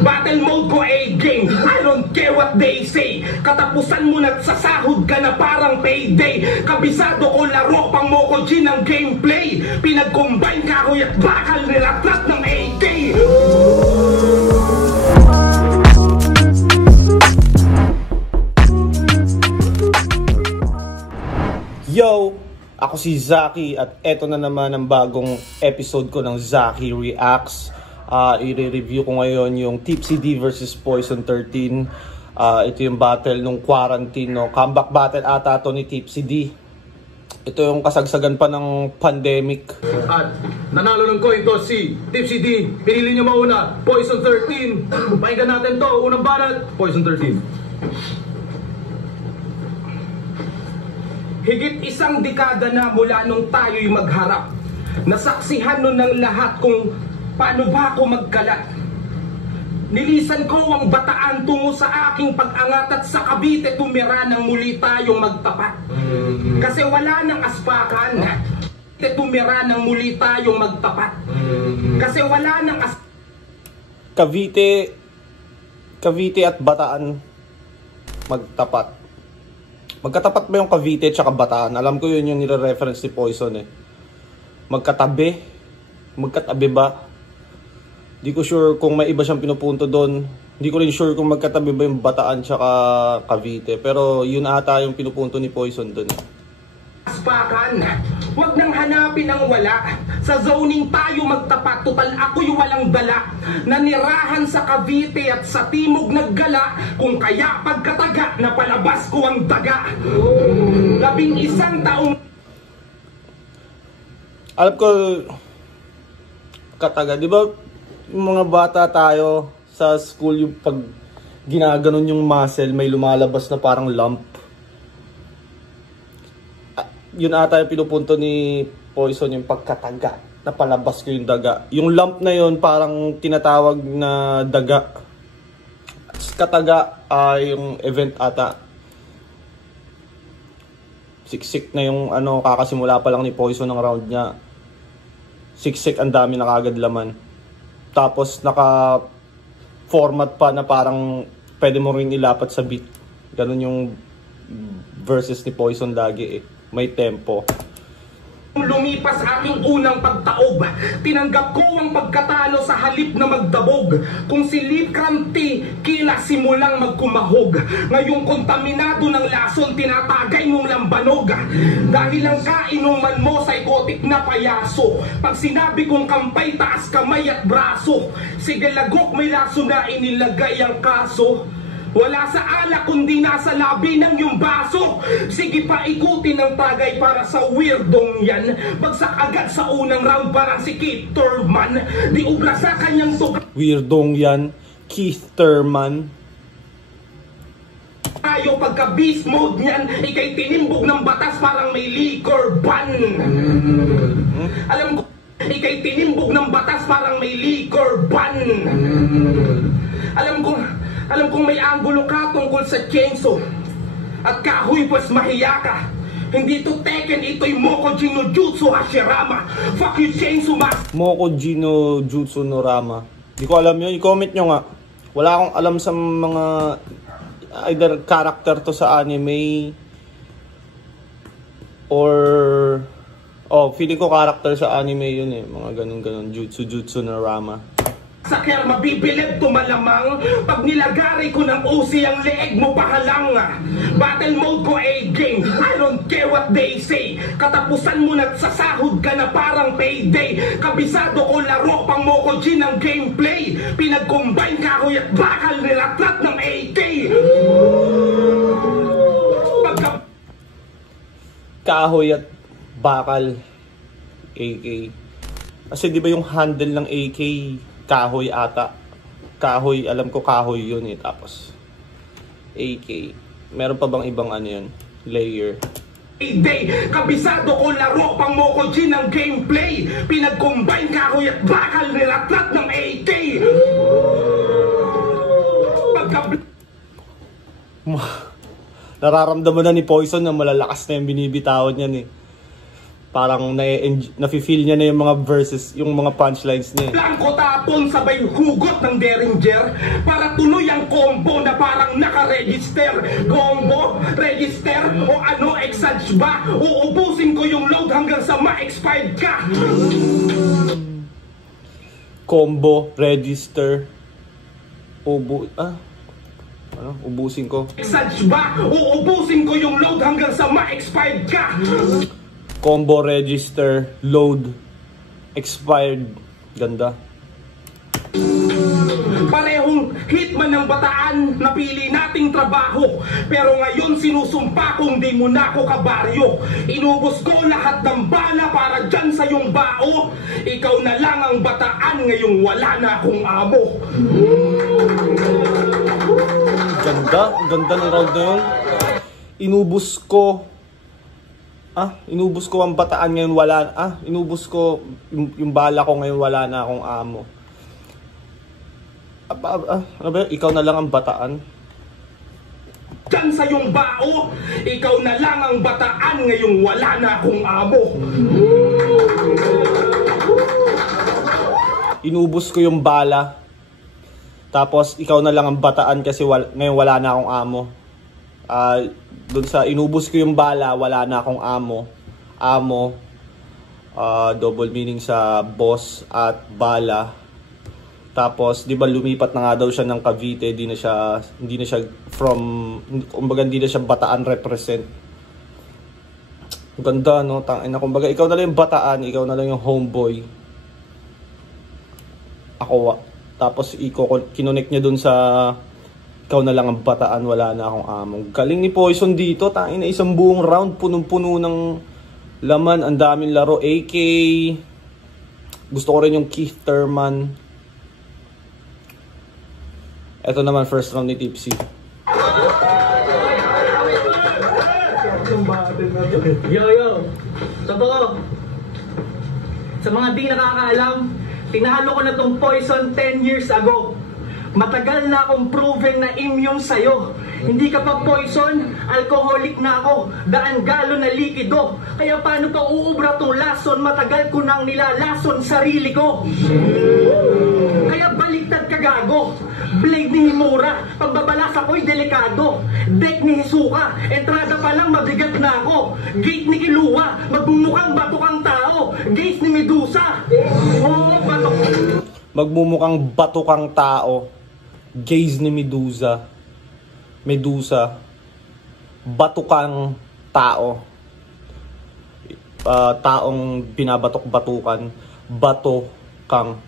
Battle mode ko A-game, I don't care what they say. Katapusan mo nagsasahod ka na parang payday. Kabisado ko laro pang Moko G ng gameplay. Pinag-combine kahoy at bakal nilatrat ng AK. Yo! Ako si Zaki at eto na naman ang bagong episode ko ng Zaki Reacts. I-review ko ngayon yung Tipsy D versus Poison 13. Ito yung battle nung quarantine, no? Comeback battle ata to ni Tipsy D. Ito yung kasagsagan pa ng pandemic. At nanalo ng coin to si Tipsy D. Pinili niya mauna, Poison 13. Pakinggan natin to, unang banat, Poison 13. Higit isang dekada na mula nung tayo'y magharap. Nasaksihan nun ng lahat kung paano ba ako magkalat. Nilisan ko ang bataan tungo sa aking pag-angat at sa Cavite tumira nang muli tayong magtapat. Kasi wala nang aspakan. Tumira nang muli tayong magtapat. Kasi wala nang Cavite at Bataan magtapat. Magkatapat ba yung Cavite at Bataan? Alam ko yun yung nire-reference ni Poison eh. Magkatabi? Magkatabi ba? Di ko sure kung may iba siyang pinupunto doon. Hindi ko rin sure kung magkatabi ba yung Bataan tsaka Cavite. Pero yun ata yung pinupunto ni Poison doon eh. Aspakan, huwag nang hanapin ang wala. Sa zoning tayo magtapat, total ako'y walang dala. Nanirahan sa Cavite at sa Timog naggala. Kung kaya pagkataga, napalabas ko ang daga. 11 taong alam ko kataga, di ba yung mga bata tayo sa school yung pag ginaganon yung muscle may lumalabas na parang lump. Yun ata yung pinupunto ni Poison, yung pagkataga, napalabas ko yung daga. Yung lump na yun parang tinatawag na daga. Kataga yung event ata. Siksik na yung ano, kakasimula pa lang ni Poison ng round niya. Siksik, ang dami na kagad laman. Tapos naka format pa na parang pwede mo rin ilapat sa beat. Ganun yung verses ni Poison lagi eh. May tempo. Lumipas aking unang pagtaob. Tinanggap ko ang pagkatalo sa halip na magdabog. Kung silip kranti, kila simulang magkumahog. Ngayong kontaminado ng lason, tinatagay mong lambanog. Dahil ang kainuman mo sa ikotik na payaso. Pag sinabi kong kampay, taas kamay at braso. Sige lagok, may laso na inilagay ang kaso. Wala sa alak kundi nasa labi ng yung baso. Sige pa ikutin ng tagay para sa weirdong yan. Bagsak agad sa unang round para si Keith Thurman. Di ubra sa kanyang sugat. Weirdong yan, Keith Thurman. Tayo pagka beast mode niyan, ikay tinimbog ng batas parang may liquor ban. Alam ko, ikay tinimbog ng batas parang may liquor ban. Alam kong may anggulo ka tungkol sa chainsaw. At kahoy pues mahiya ka. Hindi to Tekken, ito'y Moko G no Jutsu Hashirama. Fuck you chainsaw mas. Moko G no Jutsu no Rama. Di ko alam yun, i-comment nyo nga. Wala akong alam sa mga either character to sa anime or feeling ko character sa anime yun eh. Mga ganun-ganun, Jutsu no Rama. Sakya mabibilib tumalamang. Pag nilagari ko ng usi ang leeg mo pahalang. Battle mode ko A-game, I don't care what they say. Katapusan mo nagsasahod ka na parang payday. Kabisado ko laro pang Moko G ng gameplay. Pinag-combine kahoy at bakal nilatrat ng AK. Kahoy at bakal AK. Kasi di ba yung handle ng AK kahoy ata. Kahoy, alam ko kahoy yun eh. Tapos AK. Meron pa bang ibang ano yun? Layer. Kabisado ko laro pang Moko G ng gameplay. Pinag-combine kahoy at bakal nilatrat ng AK. Nararamdaman na ni Poison na malalakas na yung binibitawan niyan eh. Parang nafe-feel niya na yung mga verses, yung mga punchlines niya. Blanco tapon sabay hugot ng Derringer para tuloy ang combo na parang naka-register. Combo, register, o ano, exage ba? Uubusin ko yung load hanggang sa ma-expired ka. Combo, register, ubusin ko. Exage ba? Uubusin ko yung load hanggang sa ma-expired ka. Combo, register, load, expired. Ganda. Parehong hitman ng bataan, napili nating trabaho. Pero ngayon sinusumpa kong di mo na ako kabaryo. Inubos ko lahat ng bala para dyan sa iyong bao. Ikaw na lang ang bataan, ngayong wala na akong amo. Ganda, ganda ng round na yun. Inubos ko ang bataan ngayon inubos ko yung bala ko ngayon wala na akong amo. Ano ba? Ikaw na lang ang bataan. Diyan sa iyong bao, ikaw na lang ang bataan, ngayong wala na akong amo. Inubos ko yung bala. Tapos ikaw na lang ang bataan kasi ngayon wala na akong amo. Doon sa inubos ko yung bala, wala na akong amo. Double meaning sa boss at bala. Tapos, di ba lumipat na nga daw siya ng Cavite, hindi na siya kumbaga hindi na siya bataan represent. Ganda, no? Tangina, kumbaga ikaw na lang yung bataan, ikaw na lang yung homeboy. Tapos kinonect niya dun sa ikaw na lang ang bataan, wala na akong among. Galing ni Poison dito, tangina, isang buong round, punong-puno ng laman, ang daming laro, AK. Gusto ko rin yung Keith Thurman. Ito naman, first round ni Tipsy. Yo, totoo. Sa mga di nakakaalam, tinalo ko na tong Poison 10 years ago. Matagal na akong proven na immune sa'yo. Hindi ka pa poison, alcoholic na ako, daan galo na likido. Kaya paano pa uubra tong lason, matagal ko nang nilalason sarili ko. Kaya baliktad ka gago, blade ni Himura, pagbabalas ako'y delikado. Deck ni Hisoka, entrada pa lang mabigat na ako. Gate ni Kiluwa, magbumukhang batukang tao. Gates ni Medusa, batok. Magmumukhang batukang tao. Gaze ni Medusa. Batukang tao. Taong binabatok-batukan. Bato kang.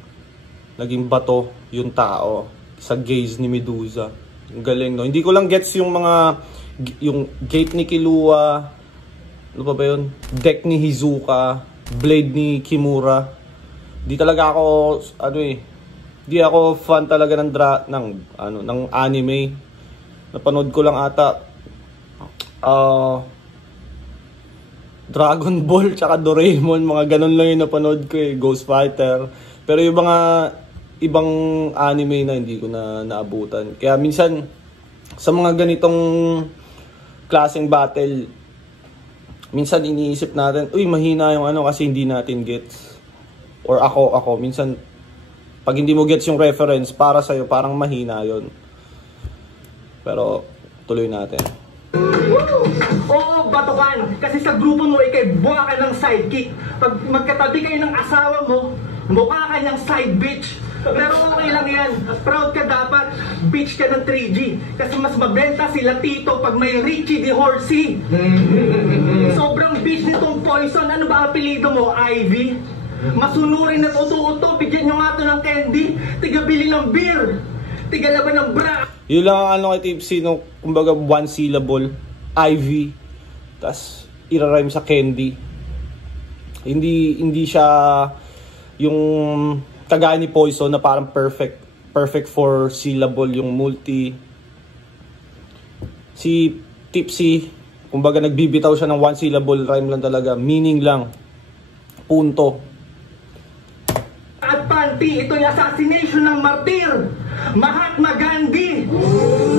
Naging bato yung tao sa gaze ni Medusa. Ang galing, no? Hindi ko lang gets yung gate ni Killua. Ano pa ba yun? Deck ni Hizuka. Blade ni Kimura. Di talaga ako di ako fan talaga ng anime. Napanood ko lang ata Dragon Ball tsaka Doraemon, mga ganun lang yung napanood ko Ghost Fighter. Pero yung mga ibang anime na hindi ko na naabutan. Kaya minsan sa mga ganitong klaseng battle, minsan iniisip natin, uy, mahina yung kasi hindi natin gets. Or ako minsan pag hindi mo gets yung reference, para sa'yo, parang mahina yon. Pero, tuloy natin. Oo, batukan. Kasi sa grupo mo, ikay buha ka ng sidekick. Pag magkatabi kayo ng asawa mo, mukha ka niyang side bitch. Pero okay lang yan. Proud ka dapat. Bitch ka ng 3G. Kasi mas mabenta sila Tito pag may Richie Di Horsey. Sobrang bitch nitong Poison. Ano ba apelido mo? Ivy? Masunurin at uto-uto, bigyan nyo nga ito ng candy, tigabili ng beer, tigalaban ng bra. Yun lang ang kay Tipsy, no? Kumbaga one syllable, Ivy, tas irarhyme sa candy. Hindi siya yung kagaya ni Poison na parang perfect for syllable yung multi. Si Tipsy, kumbaga nagbibitaw siya ng one syllable rhyme lang talaga, meaning lang, punto. At panty, ito yung assassination ng martir, Mahatma Gandhi.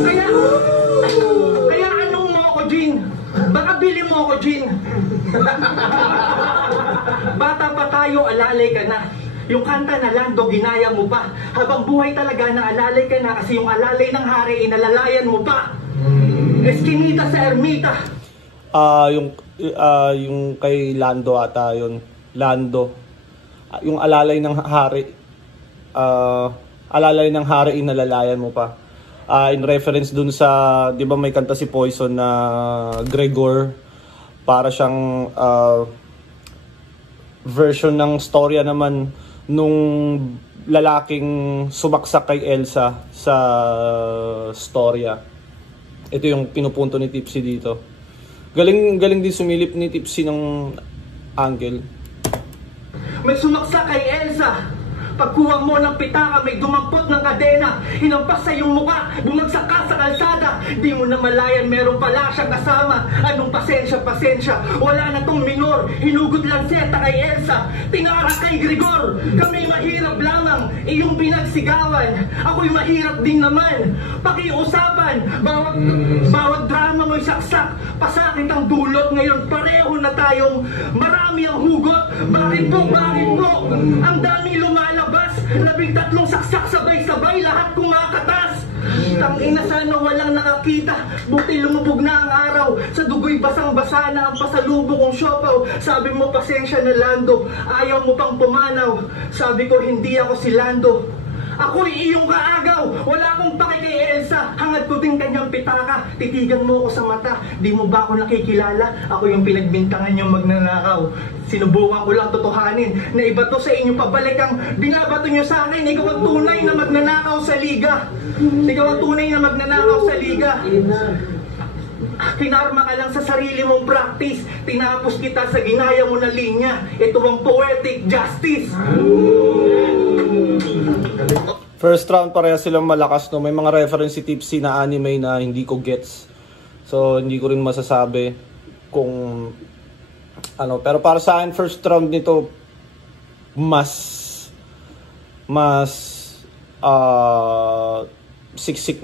Kaya anong mo ako, Jin? Baka bili mo ako, Jin. Bata pa tayo, alalay ka na. Yung kanta na Lando, ginaya mo pa. Habang buhay talaga na alalay ka na kasi yung alalay ng hari, inalalayan mo pa. Eskinita sa ermita. Yung kay Lando ata yun. Lando. Yung alalay ng hari. Alalay ng hari, inalalayan mo pa. In reference dun sa, di ba may kanta si Poison na Gregor, para siyang version ng storya naman nung lalaking sumaksak kay Elsa sa storya. Ito yung pinupunto ni Tipsy dito. Galing din sumilip ni Tipsy ng angle. May sumaksak kay Elsa. Pagkuha mo ng pitaka, may dumampot ng kadena. Hinampas sa iyong muka, bumagsak ka sa kalsada. Di mo na malayan, meron pala siyang kasama. Anong pasensya? Wala na tong minor. Hinugot lang seta kay Elsa. Tinarak kay Gregor. Kami mahirap lamang, iyong pinagsigawan. Ako'y mahirap din naman. Pakiusapan, bawat drama mo'y saksak. Pasakit ang dulot, ngayon pareho na tayong marami ang hugot. Bakit po? Ang daming lumalabas. 13 saksak sabay-sabay, lahat kumakatas. Tangina, sana walang nakakita. Buti lumubog na ang araw. Sa dugo'y basang-basa na ang pasalubong kong siopaw. Sabi mo pasensya na Lando, ayaw mo pang pumanaw. Sabi ko hindi ako si Lando, ako'y iyong kaagaw. Wala akong pake kay Elsa. Hangad ko din kanyang pitaka. Titigan mo ako sa mata. Di mo ba ako nakikilala? Ako yung pinagbintangan niyong magnanakaw. Sinubukan ko lang totohanin na iba to sa inyo pabalik ang binabato niyo sa akin. Ikaw ang tunay na magnanakaw sa liga. Kinarma ka lang sa sarili mong practice. Tinapos kita sa ginaya mo na linya. Ito ang poetic justice. First round pareha silang malakas, no? May mga reference si Tipsy na anime na hindi ko gets. So hindi ko rin masasabi kung ano, pero para sa akin first round nito mas siksik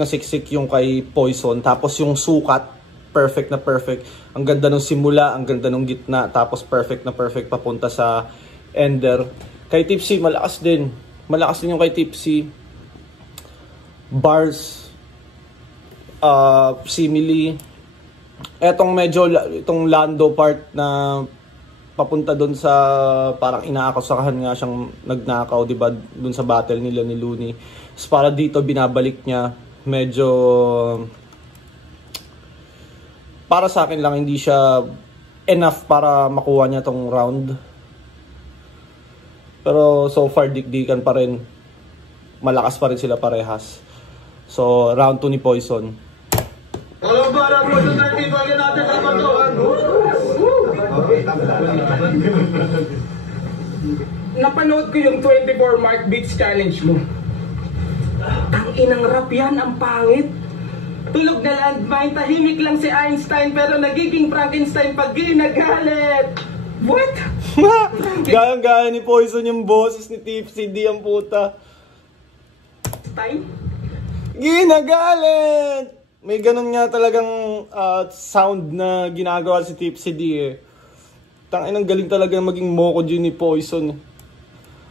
yung kay Poison, tapos yung sukat perfect na perfect. Ang ganda ng simula, ang ganda ng gitna, tapos perfect na perfect papunta sa ender. Kay Tipsy malakas din yung kay Tipsy. Bars, simile. Itong Lando part na papunta doon sa parang inaakasahan nga siyang nagnakaw, di ba, doon sa battle nila ni Looney. So, para dito binabalik niya, medyo para sa akin lang hindi siya enough para makuha niya tong round. Pero so far dikdikan pa rin. Malakas pa rin sila parehas. So, round 2 ni Poison. Walang para po sa 30, bagay natin sa bato. Napanood ko yung 24 Mark Beats Challenge mo. Tanginang rap yan, ang pangit. Tulog na landmine, tahimik lang si Einstein pero nagiging Frankenstein pag ginagalit. What? Gayang-gaya ni Poison yung boses ni Tipsy D ang puta. Stein? Ginagalit! May ganun nga talagang sound na ginagawa si Tipsy D eh. Tangin, ang galing talaga maging Mokoji ni Poison.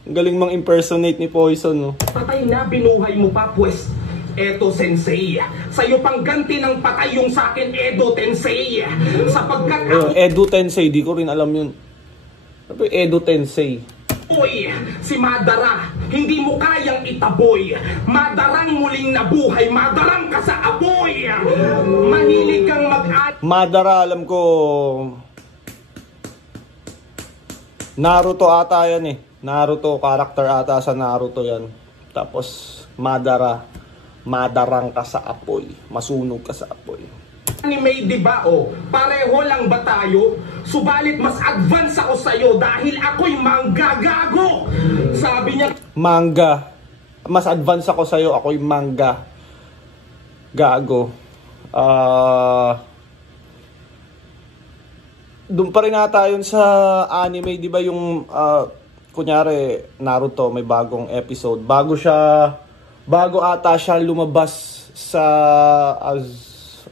Ang galing mang impersonate ni Poison, no? Patay na, binuhay mo pa, pues. Eto, Sensei. Sa'yo pang ganti ng patay yung sa'kin, Edo Tensei. Sapagkat ako... Edo Tensei, di ko rin alam yun. Ano Edo Tensei? Oy, si Madara, hindi mo kayang itaboy. Madarang muling nabuhay, madarang ka sa aboy. Mahilig kang Madara, alam ko... Naruto ata yan eh. Naruto, character ata sa Naruto yan. Tapos, madarang ka sa apoy. Masunog ka sa apoy. Anime, di ba, oh? Pareho lang ba tayo? Subalit mas advance ako sa'yo dahil ako'y manggagago. Sabi niya, manga. Mas advance ako sa'yo, ako'y manga. Gago. Doon pa rin ata yun sa anime, di ba yung kunyari Naruto may bagong episode. Bago ata siya lumabas sa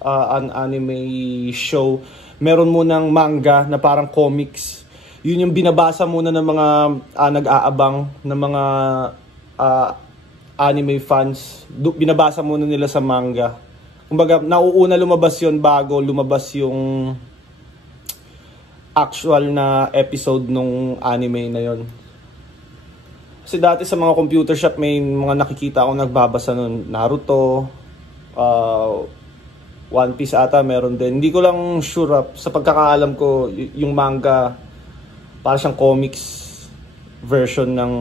an anime show, meron munang manga na parang comics. Yun yung binabasa muna ng mga nag-aabang, ng mga anime fans. Binabasa muna nila sa manga. Kumbaga, nauuna lumabas yun bago lumabas yung actual na episode nung anime na yon. Kasi dati sa mga computer shop may mga nakikita akong nagbabasa nun. Naruto, One Piece ata meron din. Hindi ko lang sure sa pagkakaalam ko yung manga para siyang comics version ng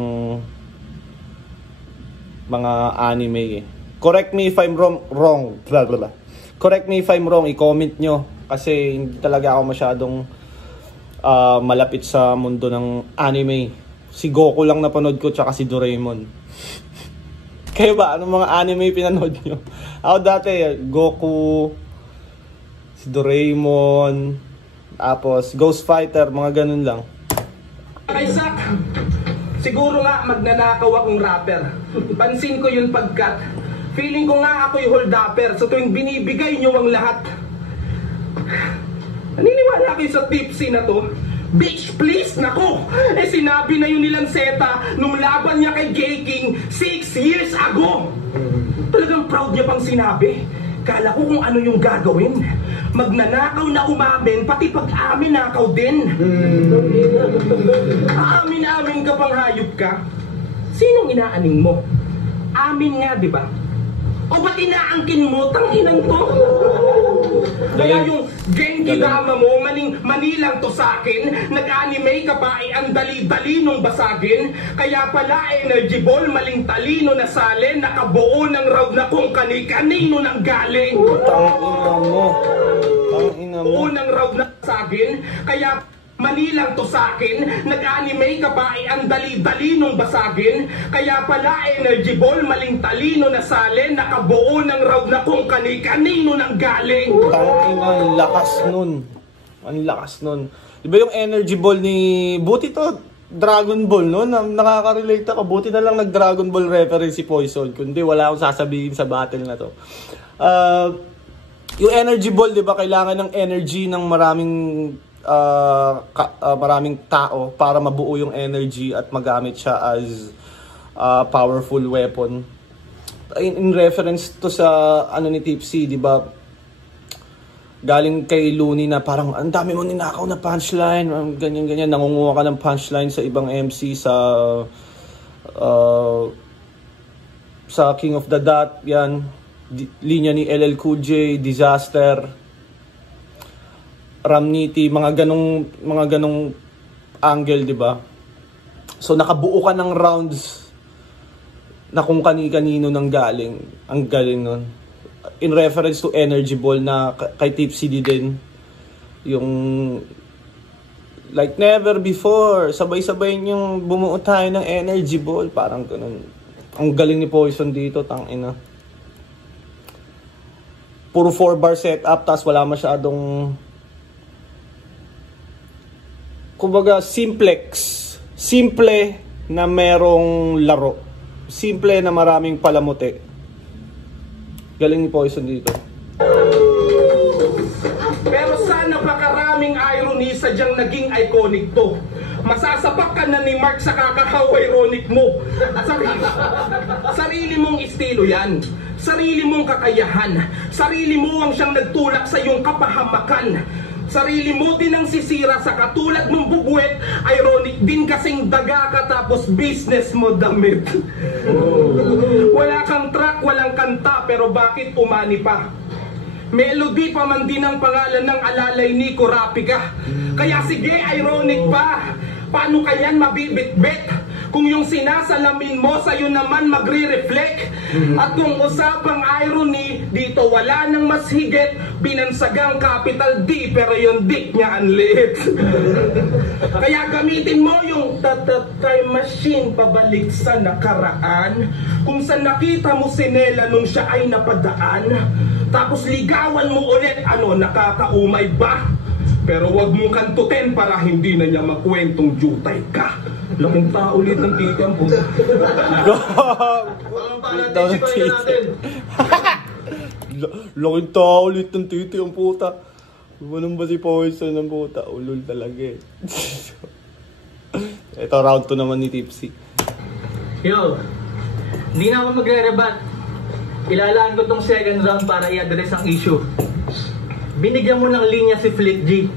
mga anime eh. Correct me if I'm wrong. Blah, blah, blah. Correct me if I'm wrong, i-comment nyo. Kasi hindi talaga ako masyadong malapit sa mundo ng anime. Si Goku lang napanood ko, tsaka si Doraemon. Kayo ba? Anong mga anime pinanood nyo? Ako dati, Goku, si Doraemon, tapos Ghost Fighter, mga ganun lang. Isaac, siguro nga magnanakaw akong rapper. Pansin ko yun pagkat feeling ko nga ako'y hold-upper sa tuwing binibigay nyo ang lahat. Naniniwala kayo sa tipsy na to? Bitch, please, nako! Sinabi na yun nilang Seta nung laban niya kay Gay King 6 years ago! Talagang proud niya pang sinabi. Kala ko kung ano yung gagawin. Magnanakaw na umamin, pati pag-amin nakaw din. Amin-amin ka pang hayop ka? Sinong inaaning mo? Amin nga, di ba? O ba't inaangkin mo? Tanginang to? Kaya yung Genki Dama mo, manilang to sa akin, nag-anime ka pa ay ang dali-dali nung basagin. Kaya pala energy ball, maling talino na salin, nakabuo ng raw na kung kani-kanino nang galing. Tangina mo. Unang raw na sagin, kaya manilang to sa akin, nag-anime ka ba ay ang dali-dali nung basagin. Kaya pala energy ball, maling talino na salin, nakabuo ng raw na kung kani-kanino nang galing. Tangina, ang lakas nun. Ang lakas nun. Diba yung energy ball ni... Buti to, Dragon Ball, no? Nakaka-relate ako. Buti na lang nag-Dragon Ball reference si Poison. Kundi wala akong sasabihin sa battle na to. Yung energy ball, diba, kailangan ng energy ng maraming tao para mabuo yung energy at magamit siya as powerful weapon. In reference to sa ano ni Tipsy, di ba? Galing kay Looney na parang ang dami mo ninakaw na punchline, ganyan-ganyan, nangunguha ka ng punchline sa ibang MC sa King of the Dot, yan. Linya ni LL Cool J, Disaster, Ramniti, mga ganong angle, di ba? So nakabuo ka ng rounds na kung kani-kanino nang galing. Ang galing nun. In reference to energy ball na kay Tipsy din, yung like never before, sabay-sabay yung bumuo tayo ng energy ball, parang ganun. Ang galing ni Poison dito, tangina. Puro 4-bar setup, tas wala masyadong, kumbaga, simple na merong laro. Simple na maraming palamuti. Galing ni Poison dito. Pero sana pa karaming irony sadyang naging iconic to. Masasapak ka na ni Mark sa kakahaw ironic mo. Sarili mong estilo yan. Sarili mong kakayahan. Sarili mo ang siyang nagtulak sa iyong kapahamakan. Sarili mo din ang sisira sa katulad mong bubuet. Ironic din kasing daga ka tapos business mo damit. Wala kang track, walang kanta, pero bakit umani pa? Melody pa man din ang pangalan ng alalay ni Kurapika. Kaya sige, ironic pa. Paano kayan mabibit-bit? Kung yung sinasalamin mo sa'yo naman magre-reflect. At kung usapang irony, dito wala nang mas higit. Binansagang capital D, pero yung dick niya ang liit. Kaya gamitin mo yung time machine pabalik sa nakaraan. Kung saan nakita mo si Nela nung siya ay napadaan. Tapos ligawan mo ulit, nakakaumay ba? Pero wag mong kantutin para hindi na niya makwentong jutay ka. Laking tao ulit ng tita mo. Laking tao ulit ng titi ang puta. Ganun ba si Poison ng puta? Ulol talaga eh. Ito round 2 naman ni Tipsy. Yo, hindi na ako magre-rebat. Ilalaan ko tong second round para i-address ang issue. Binigyan mo ng linya si Flick G.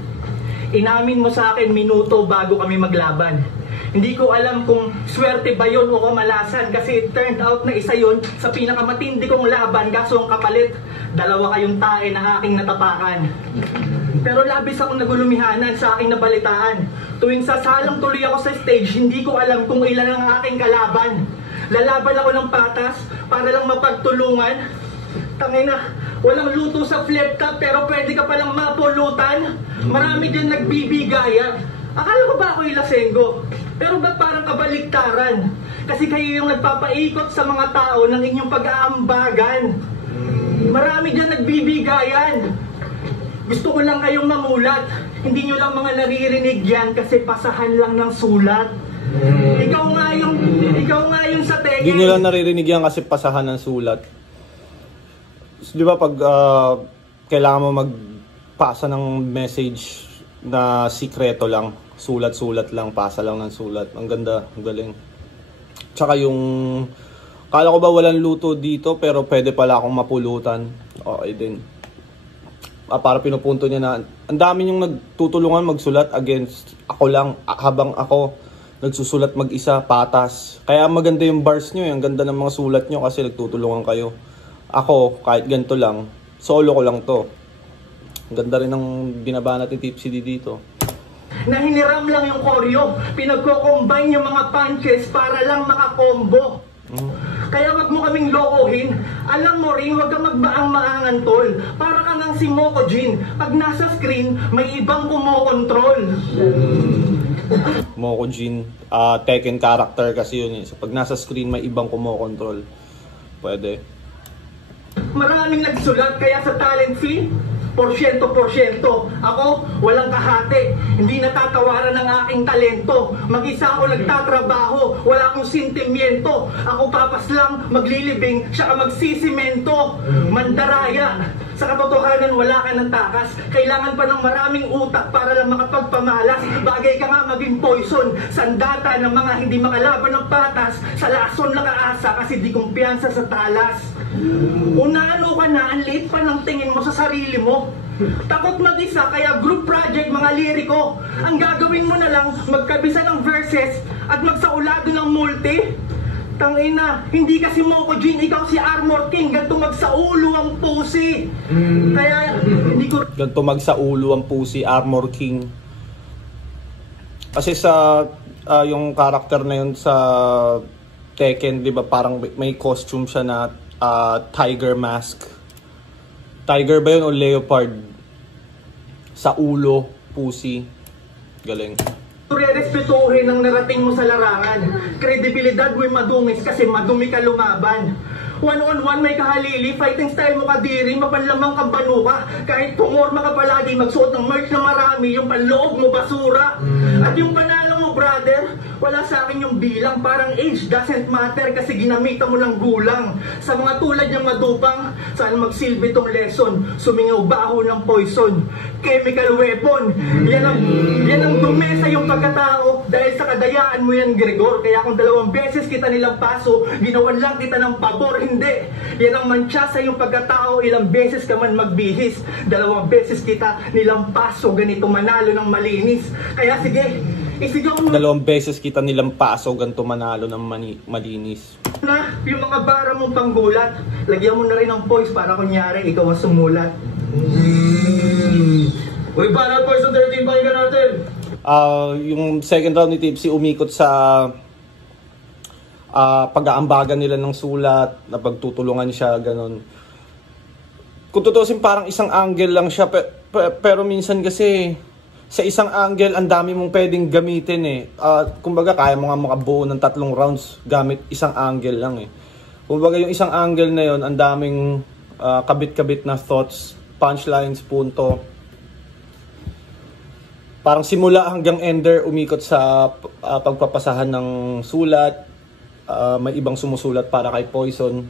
Inamin mo sa akin minuto bago kami maglaban. Hindi ko alam kung swerte ba yun o kamalasan kasi it turned out na isa yun sa pinakamatindi kong laban kaso ang kapalit, dalawa kayong tae na aking natapakan. Pero labis akong nagulumihanan sa aking nabalitaan. Tuwing sasalang tuloy ako sa stage, hindi ko alam kung ilan ang aking kalaban. Lalaban ako ng patas para lang mapagtulungan. Tangina, walang luto sa flip top pero pwede ka palang mapulutan. Marami din nagbibigaya. Akala ko ba ako'y lasenggo? Pero ba't parang kabaliktaran? Kasi kayo yung nagpapaikot sa mga tao ng inyong pag-aambagan. Marami dyan nagbibigayan. Gusto ko lang kayong mamulat. Hindi nyo lang mga naririnig yan kasi pasahan lang ng sulat. Ikaw nga yung sa Tekken. Hindi nyo lang naririnig yan kasi pasahan ng sulat. So, di ba pag kailangan mo magpasa ng message na sikreto lang, sulat-sulat lang, pasa lang ng sulat. Ang ganda, ang galing. Tsaka yung, kala ko ba walang luto dito pero pwede pala akong mapulutan. Okay din. Para pinupunto niya na, ang dami yung nagtutulungan magsulat against ako lang, habang ako nagsusulat mag-isa, patas. Kaya maganda yung bars nyo, ang ganda ng mga sulat nyo kasi nagtutulungan kayo. Ako, kahit ganito lang, solo ko lang to. Ang ganda rin ng binaba natin Tipsy dito. Na hiniram lang yung koryo, pinagko-combine yung mga punches para lang makakombo. Kaya wag mo kaming lokohin. Alam mo rin, wag kang magbaang-maangan tol. Para kang ang si Moko Jin. Pag nasa screen, may ibang kumokontrol. Moko Jin, Tekken character kasi yun eh. So, pag nasa screen, may ibang kumokontrol. Pwede. Maraming nagsulat kaya sa talent fee, porsyento-porsyento. Ako, walang kahati. Hindi natatawaran ng aking talento. Mag-isa ako nagtatrabaho. Wala akong sentimiento. Ako papas lang, maglilibing, siya ka magsisimento. Mandaraya. Sa katotohanan, wala ka ng takas. Kailangan pa ng maraming utak para lang makapagpamalas. Bagay ka nga maging poison. Sandata ng mga hindi makalaban ng patas. Sa lason nakaasa kasi di kumpiyansa sa talas. Unano ka na, ang liit pa ng tingin mo sa sarili mo. Takot mag-isa, kaya group project mga liriko. Ang gagawin mo na lang, magkabisa ng verses at magsaulado ng multi. Tangina, hindi kasi Moko Jin, ikaw si Armor King, ganito magsaulo ang pusi. Kaya hindi ko... Ganito magsaulo ang pusi, Armor King. Kasi sa yung character na yun sa Tekken, di ba parang may costume siya na tiger mask. Tiger ba yun o leopard? Sa ulo, pusi. Galing. Re-respetuhin ang narating mo sa larangan. Kredibilidad mo'y madungis kasi madumi ka lumaban. One-on-one may kahalili, fighting style mo kadiri, mapanlamang kang banuka. Kahit pumorma ka palagi, magsuot ng merch na marami, yung panloob mo basura. At yung panalo mo brother, wala sa akin yung bilang, parang age doesn't matter kasi ginamitan mo ng gulang. Sa mga tulad niyang madupang, sana magsilbi tong lesson, sumingaw baho ng poison, chemical weapon. Yan ang dumesa yung pagkatao dahil sa kadayaan mo yan Gregor. Kaya kung 2 beses kita nilang paso, ginawan lang kita ng pabor, hindi. Yan ang mantsa sa iyong pagkatao, ilang beses ka man magbihis, 2 beses kita nilang paso, ganito manalo ng malinis. Kaya sige, isigaw mo 2 beses kita nilang paso, ganito manalo ng malinis. Na yung mga bara mong panggulat, lagyan mo na rin ng voice para kunyari ikaw ang sumulat. Uy, Banat Poison 13, pakinggan natin. Yung second round ni Tipsy umikot sa pag-aambagan nila ng sulat, na pagtutulungan siya, ganon. Kung tutusin parang isang angle lang siya, pero minsan kasi sa isang angle ang dami mong pwedeng gamitin eh. Kumbaga kaya mo nga makabuo ng 3 rounds gamit isang angle lang eh. Kumbaga yung isang angle na yon, ang daming kabit-kabit na thoughts, punchlines, punto. Parang simula hanggang ender umikot sa pagpapasahan ng sulat. May ibang sumusulat para kay Poison.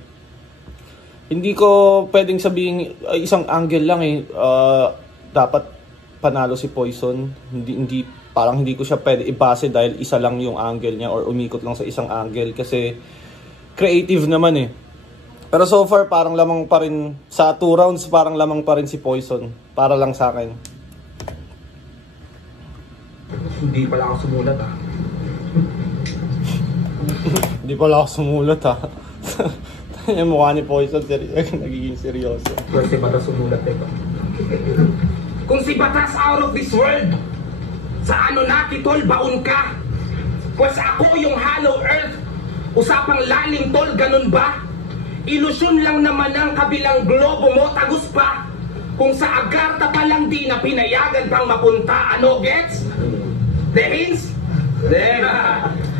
Hindi ko pwedeng sabihin isang angle lang eh. Dapat panalo si Poison. Parang hindi ko siya pwede ibase dahil isa lang yung angle niya or umikot lang sa isang angle kasi creative naman eh. Pero so far parang lamang pa rin sa 2 rounds, parang lamang pa rin si Poison para lang sa akin. Hindi pala ako sumulat ah. Hindi pala ako sumulat ha. Yung mukha ni Poison nagiging seryoso. Kasi Batas sumulat ito. Kung si Batas out of this world, sa Anunnaki tol, baon ka. Pues ako yung hollow earth. Usapang lalim tol, ganun ba? Ilusyon lang naman ang kabilang globo mo, tagus pa. Kung sa Agartha pa lang di na pinayagan pang mapunta, ano gets? The hints?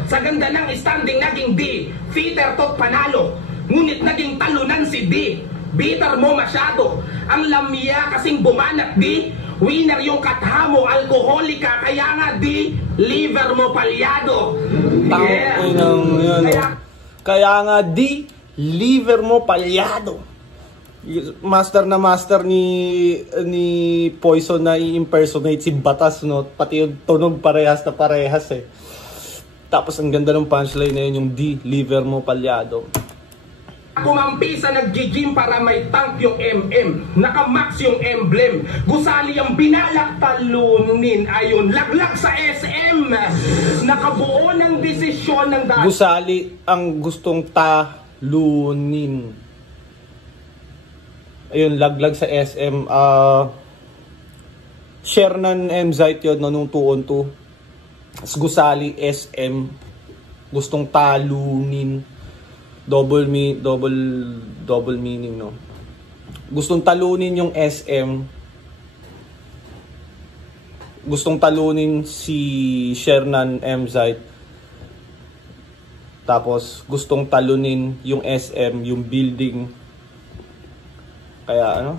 Sa ganda ng standing naging D, fitter tot panalo. Ngunit naging talunan si D. Bitter mo masyado. Ang lamya kasing bumanat D. Winner yung kathamo, alkoholika, kaya nga D, liver mo palyado. Yeah. Kaya nga D, liver mo palyado. Master na master ni Poison na i-impersonate si Batas, no? Pati yung tunog parehas na parehas eh. Tapos ang ganda ng punchline na yun, yung D, liver mo palyado. Kumampi sa nag-gym para may tank yung MM, nakamax yung emblem, gusali ang binalak talunin, ayon laglag sa SM, nakabuo ng desisyon ng dahil. Gusali ang gustong talunin. Ayun, laglag sa SM. Share ng M-Zite yun, no, nung 2-on-2. Gusali, SM. Gustong talunin. Double meaning, no? Gustong talunin yung SM. Gustong talunin si Shernan M-Zite. Tapos, gustong talunin yung SM, yung building. Kaya, ano?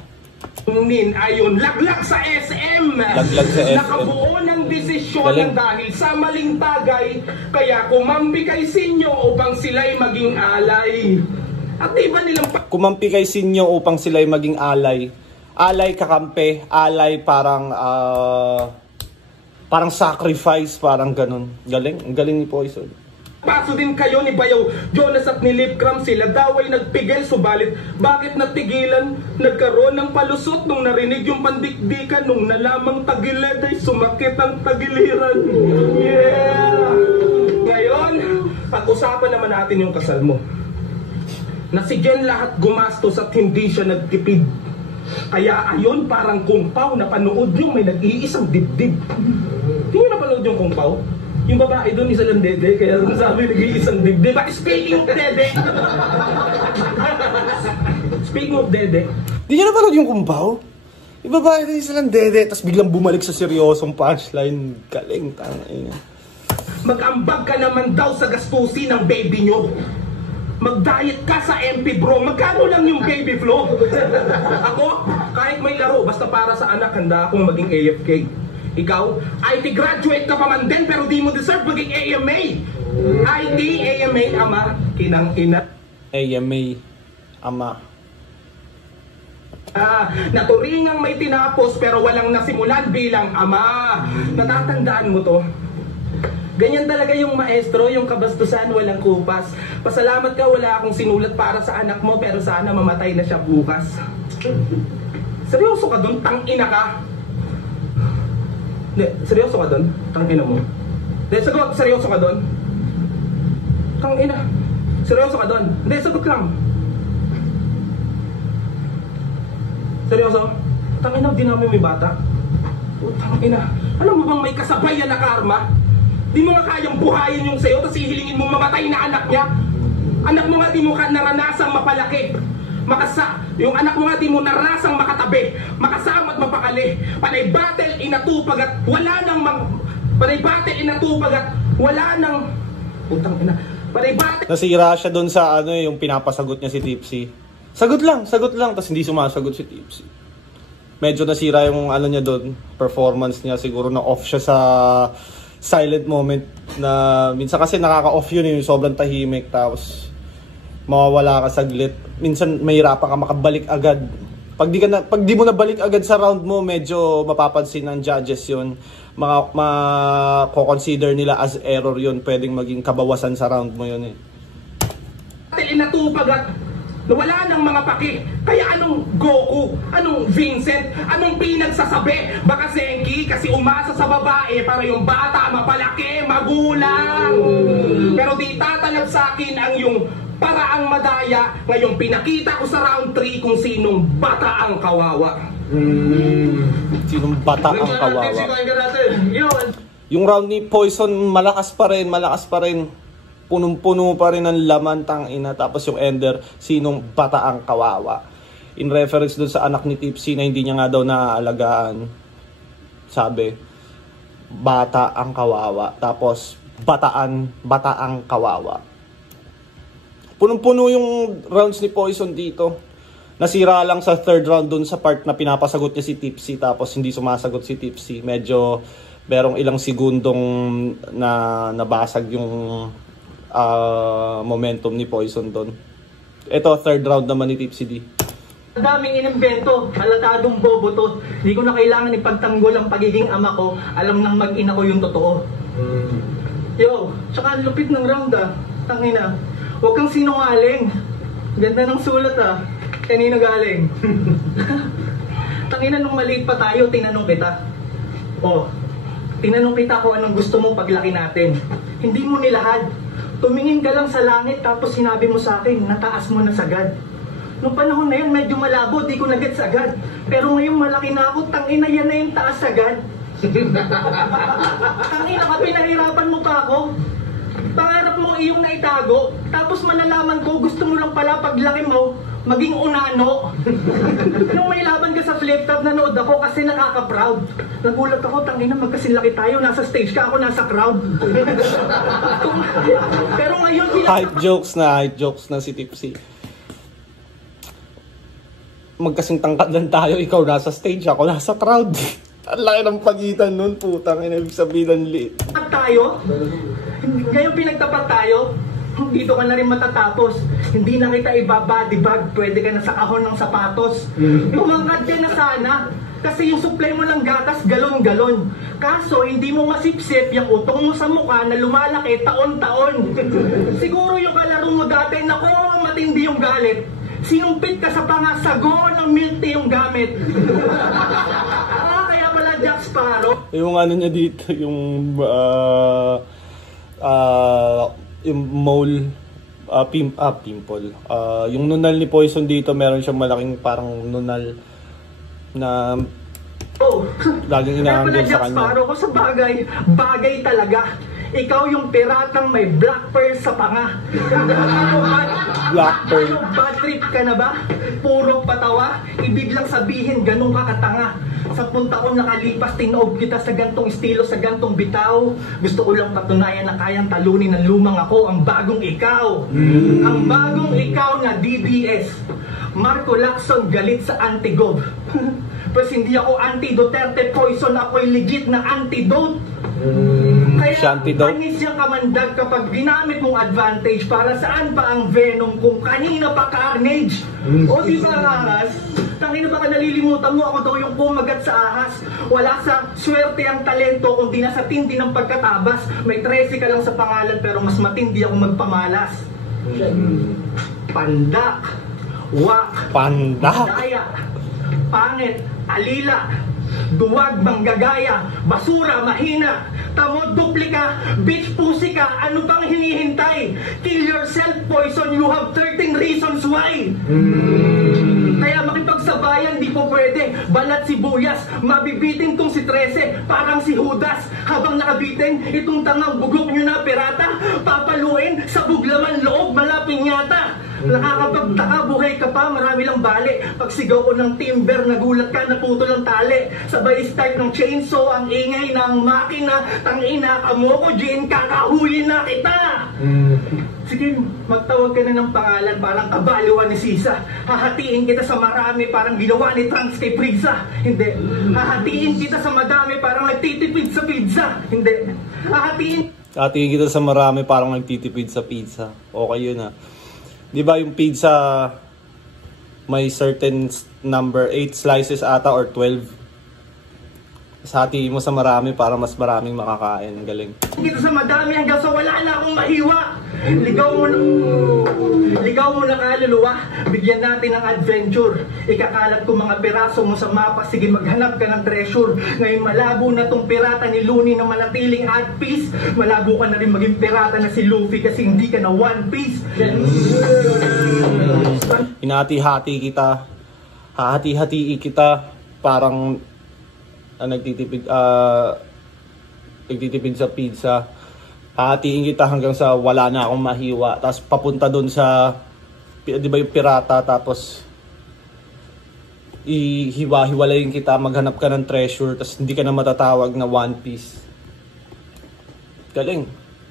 Ayon, laglag sa SM. Laglag sa SM. Nakabuo ng desisyon ng dahil sa maling tagay, kaya kumampi kay Sinyo upang sila'y maging alay. At iba nilang kumampi kay Sinyo upang sila'y maging alay. Alay kakampi, alay parang sacrifice, parang ganun. Galing, ang galing ni Poison. Paso din kayo ni Bayaw Jonas at ni Lipcram, sila daw ay nagpigil, subalit bakit natigilan? Nagkaroon ng palusot nung narinig yung pandikdikan, nung nalamang tagilid ay sumakit ang tagiliran. Yeah! Ngayon, pag-usapan naman natin yung kasal mo. Na si Jen lahat gumastos at hindi siya nagtipid. Kaya ayon parang kumpaw na panood yung may nag-iisang dibdib. Hindi nyo napanood yung kumpaw? Yung babae doon, isa lang dede, kaya sabi nag-iisang dibdib. But speaking of dede, speaking of dede, di nyo napanood yung kumpaw? Yung babae doon, isa lang dede, tapos biglang bumalik sa seryosong punchline. Galing, tangina. Mag-ambag ka naman daw sa gastusin ng baby nyo. Mag-diet ka sa MP bro, magkano lang yung baby flow? Ako, kahit may laro, basta para sa anak, handa akong maging AFK. Ikaw, IT graduate ka pa man din, pero di mo deserve maging AMA. IT, AMA, ama, kinang ina. AMA, ama. Naturingang may tinapos pero walang nasimulan bilang ama. Natatandaan mo to? Ganyan talaga yung maestro, yung kabastusan, walang kupas. Pasalamat ka, wala akong sinulat para sa anak mo, pero sana mamatay na siya bukas. Seryoso ka dun? Tangina ka? Hindi, seryoso ka dun? Tangina mo. Hindi, sagot, seryoso ka dun? Tangina. Seryoso ka dun? Hindi, sagot lang. Seryoso? Tangina, di namin may bata. Tangina. Alam mo bang may kasabay na karma? Di mo nga kayang buhayin yung sayo, tapos ihilingin mo mamatay na anak niya. Anak mo nga di mo ka naranasang mapalaki. Yung anak mo nga di mo naranasang makatabi, makasama at mapakali. Panay battle inatupag at wala nang panay battle inatupag at wala nang putang ina. Panay battle. Nasira siya doon sa ano yung pinapasagot niya si Tipsy. Sagot lang, tapos hindi sumasagot si Tipsy. Medyo nasira yung ano niya doon, performance niya, siguro na off siya sa silent moment na minsan kasi nakaka-off yun yung sobrang tahimik tapos mawawala ka saglit. Minsan mahirapan ka makabalik agad Pag di mo na balik agad sa round mo, medyo mapapansin ng judges yun. Mako-consider nila as error yun. Pwedeng maging kabawasan sa round mo yun eh. Inatupag at wala nang mga paki. Kaya anong Goku? Anong Vincent? Anong pinagsasabi? Baka Zenki kasi umasa sa babae para yung bata mapalaki, magulang. Pero di tatanggap sa akin ang yung paraang madaya. Ngayong pinakita ko sa round 3 kung sinong bata ang kawawa. Sinong bata ang kawawa? Yung round ni Poison, malakas pa rin. Punong-puno pa rin ng laman, tangina. Tapos yung ender, sinong bata ang kawawa? In reference dun sa anak ni Tipsy na hindi niya nga daw naaalagaan. Sabi, bata ang kawawa. Tapos, bata ang kawawa. Punong-puno yung rounds ni Poison dito. Nasira lang sa third round dun sa part na pinapasagot niya si Tipsy. Tapos hindi sumasagot si Tipsy. Medyo merong ilang segundong na nabasag yung momentum ni Poison doon. Ito, third round naman ni Tipsy D. Ang daming inimbento, halatadong bobo to. Hindi ko na kailangan ipagtanggol ang pagiging ama ko. Alam nang mag-ina ko yung totoo. Yo, tsaka ang lupit ng round Tangina, huwag kang sinungaling. Ganda ng sulat Kanino galing? Tangina, nung maliit pa tayo, tinanong kita. Tinanong kita kung anong gusto mo paglaki natin. Hindi mo nilahad. Tumingin ka lang sa langit tapos sinabi mo sa akin, nataas mo na sagad. Noong panahon na yun, medyo malabo, di ko nagets agad. Pero ngayon malaki na ako, tangina yan na yung taas agad. Tangina ka, pinahirapan mo pa ako. Pangarap mo iyong naitago, tapos malalaman ko, gusto mo lang pala paglaki mo, maging unano. Nung may laban ka sa flip top, nanood ako kasi nakaka-proud. Nagulat ako, tangina, magkasinlaki tayo, nasa stage ka, ako nasa crowd. Pero ngayon, hype jokes na si Tipsy. Magkasing tangkad lang tayo, ikaw nasa stage, ako nasa crowd. Ang laki ng pagitan nun, putang ina, ibig sabihin ng lit. Tayo? Ngayon pinagtapat tayo, dito ka na rin matatapos. Hindi na kita ibabody bag, pwede ka na sa kahon ng sapatos. Tumangkad ka na sana, kasi yung supply mo ng gatas galon-galon. Kaso hindi mo masipsip yung utong mo sa mukha na lumalaki taon-taon. Siguro yung kalaro mo dati, naku, matindi yung galit. Sinumpit ka sa pangasago ng milk tea yung gamit. Kaya pala Jack Sparrow. Yung ano niya dito, yung mole, pimple. Yung nunal ni Poison dito, meron siyang malaking parang nunal na laging inaanggol sa kanya. Sparrow ko sa bagay talaga. Ikaw yung piratang may black pearl sa panga. Black pearl. Bad trip ka na ba? Puro patawa? Ibig lang sabihin ganun ka katanga. 10 taon nakalipas, tinoob kita sa gantong estilo, sa gantong bitaw. Gusto ko lang patunayan na kayang talunin ng lumang ako, ang bagong ikaw. Ang bagong ikaw na DDS. Marco Lacson galit sa anti-gov. Pues hindi ako anti-Duterte Poison, ako'y legit na antidote. Kaya panis yung kamandag kapag ginamit mong advantage. Para saan pa ang venom kung kanina pa carnage? O di ba ahas? Tangina ba ka nalilimutan mo ako daw yung pumagat sa ahas? Wala sa swerte ang talento kundi nasa tindi ng pagkatabas. May 13 ka lang sa pangalan pero mas matindi ako magpamalas. Pandak, wak, daya, pangit, alila, duwag, manggagaya, basura, mahina, tamod, duplika, bitch, pussy ka, ano bang hinihintay? Kill yourself, Poison, you have 13 reasons why. Kaya makipagsabayan, di po pwede. Balat sibuyas, mabibitin tong si 13, parang si Judas. Habang nakabitin, itong tangang bugok nyo na pirata, papaluin, sa buglaman loob, malaping yata. Nakakapagtaka, buhay ka pa, marami lang bali. Pagsigaw ko ng timber, nagulat ka, naputo lang tali. Sabay start ng chainsaw, ang ingay ng makina. Tangina, kamo ko, Jane, kakahuyin na kita. Sige, magtawag ka na ng pangalan, parang kabaliwan ni Sisa. Hahatiin kita sa marami, parang ginawa ni Trunks kay Frieza. Hindi. Hahatiin kita sa madami, parang nagtitipid sa pizza. Hindi. Hahatiin kita sa marami, parang nagtitipid sa pizza. Okay yun Di ba yung pizza, may certain number, 8 slices ata or 12. Hati mo sa marami para mas maraming makakain. Galing. Dito sa madami hanggang sa wala na akong mahiwa. Ligaw mo na kaluluwa. Bigyan natin ng adventure. Ikakalat ko mga piraso mo sa mapa. Sige, maghanap ka ng treasure. Ngayon malabo na tong pirata ni Looney na manatiling at peace. Malabo ka na rin maging pirata na si Luffy kasi hindi ka na One Piece. Hinati-hati kita. Hahati-hati kita. Parang nagtitipid sa pizza. Hahatiin kita hanggang sa wala na akong mahiwa. Tapos papunta doon sa, di ba yung pirata, tapos ihiwa-hiwalayin kita, maghanap ka ng treasure, tapos hindi ka na matatawag na One Piece. Galing.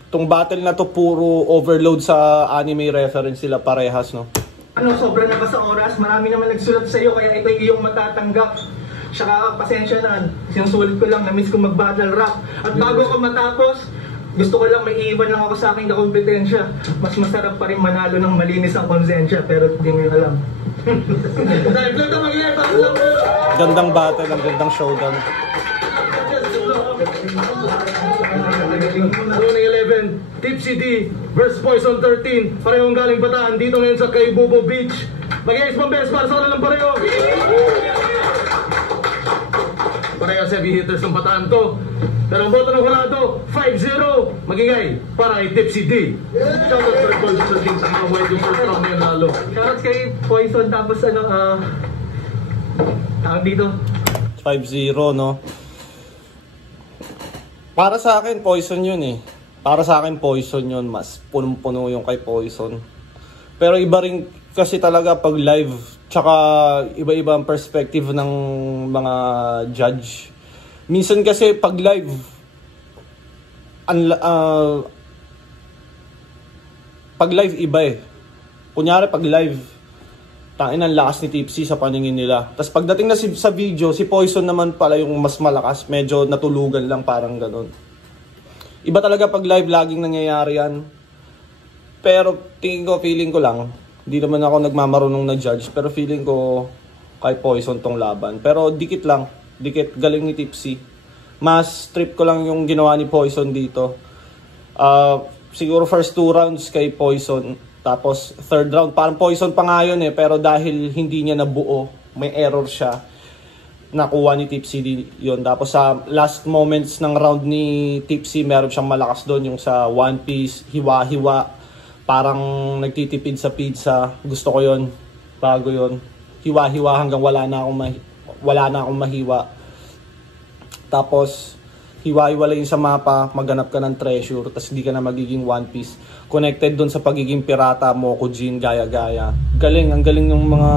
Itong battle na to puro overload sa anime reference sila parehas, no? Sobra na ba sa oras? Marami naman nagsulat sa iyo kaya ito yung iyong matatanggap. Tsaka pasensya na, sinusulit ko lang, na-miss ko mag-battle rap. At bago ako matapos, gusto ko lang may iiwan lang ako sa aking kakompetensya. Mas masarap pa rin manalo ng malinis ang konsensya, pero hindi mo yung alam. Gandang battle, ang gandang showdown. Running 11, Tipsy D versus Poison 13. Parehong galing Bataan, dito ngayon sa Kaybubo Beach. Mag-iayos pang best para sa lang pareho. Parehas heavy hitters ng Bataan to. Pero ang boto ng Horado, 5-0. Magigay para kay Tipsy D. Shoutout for Poison sa team sa mga yung first round na yung lalo. Shoutout kay Poison, tapos tawag dito. 5-0, no? Para sa akin, Poison yun eh. Para sa akin, Poison yun. Mas punong-puno yung kay Poison. Pero iba rin kasi talaga pag live, tsaka iba-iba ang perspective ng mga judge. Minsan kasi pag live, pag live iba eh. Kunyari pag live, tain ang lakas ni Tipsy sa paningin nila. Tapos pagdating na sa video, si Poison naman pala yung mas malakas, medyo natulugan lang, parang ganun. Iba talaga pag live, laging nangyayari yan. Pero tingin ko, feeling ko lang, hindi naman ako nagmamarunong na judge, pero feeling ko kay Poison tong laban. Pero dikit lang, dikit, galing ni Tipsy. Mas trip ko lang yung ginawa ni Poison dito. Siguro first 2 rounds kay Poison, tapos third round, parang Poison pa nga yun eh, pero dahil hindi niya nabuo, may error siya, nakuha ni Tipsy yun. Tapos sa last moments ng round ni Tipsy, meron siyang malakas doon, yung sa One Piece, hiwa-hiwa, parang nagtitipid sa pizza. Gusto ko yun, bago yun. Hiwa-hiwa hanggang wala na akong mahiwa. Tapos hiwa-hiwalayin sa mapa, maghanap ka ng treasure, tapos hindi ka na magiging One Piece. Connected doon sa pagiging pirata, Mokujin, gaya-gaya. Galing, ang galing ng mga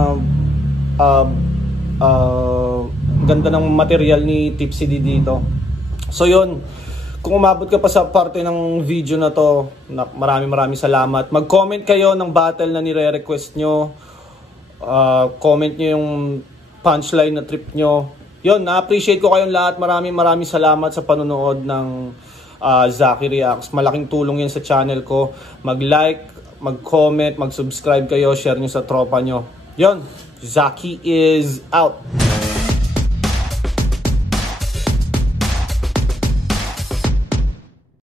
ganda ng material ni Tipsy D dito. So yun, kung umabot ka pa sa parte ng video na to, maraming salamat. Mag-comment kayo ng battle na nire-request nyo. Comment nyo yung punchline na trip nyo. Yun, na-appreciate ko kayong lahat. Maraming salamat sa panonood ng Zaki Reacts. Malaking tulong yan sa channel ko. Mag-like, mag-comment, mag-subscribe kayo, share nyo sa tropa nyo. Yun, Zaki is out.